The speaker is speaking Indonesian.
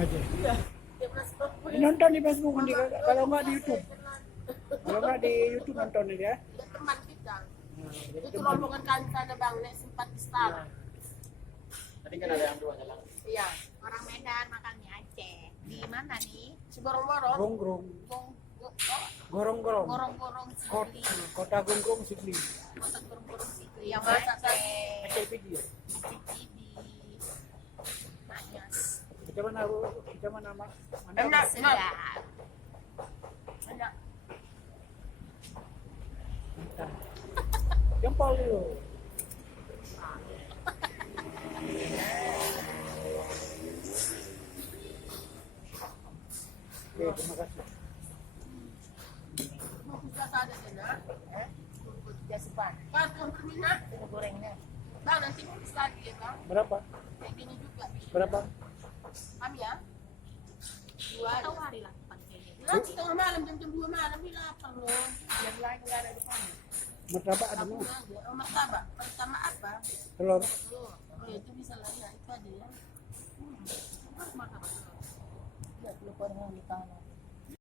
aja. Iya. Dia pernah stop. Nonton di Facebook nanti, kalau nggak di YouTube. Kalau nggak di YouTube nonton ya. Dia teman kita. Nah, jadi Itu teman. rombongan kami sana Bang, Nek sempat di Stara. Tadi kan ada yang dua jalan. Iya. Orang Medan makannya Aceh. Di mana nih? Ciborong-borong. Gongrong, Oh, gorong-gorong. Gorong-gorong Sikli. Kota Gongrong Sigli. Kota Gorong-gorong Sikli. Yang Yang masak Aceh. Aceh Pidi. Aceh Pidi. Manyas. Kita mana mana? Enak. Sedap. Enak. Jempol dulu. Oke, terima kasih. Mau bisa ada sana. Tunggu 3 sepan. Kan tuan berminat. Tunggu gorengnya. Bang, nanti mau bisa lagi ya Bang. Berapa? Kayak gini juga. Berapa? Kami ya. Dua. Tahu hari lah panggilnya. Nanti tengah malam jam 2 malam ini lapar loh. Yang lain nggak ada di sana. Martabak ada Kamu mana? aja. Oh, martabak. Pertama apa? Telur. Telur. Oh, itu bisa lah ya. Itu aja ya. Martabak telur. Ya, lupa dengan di tanah.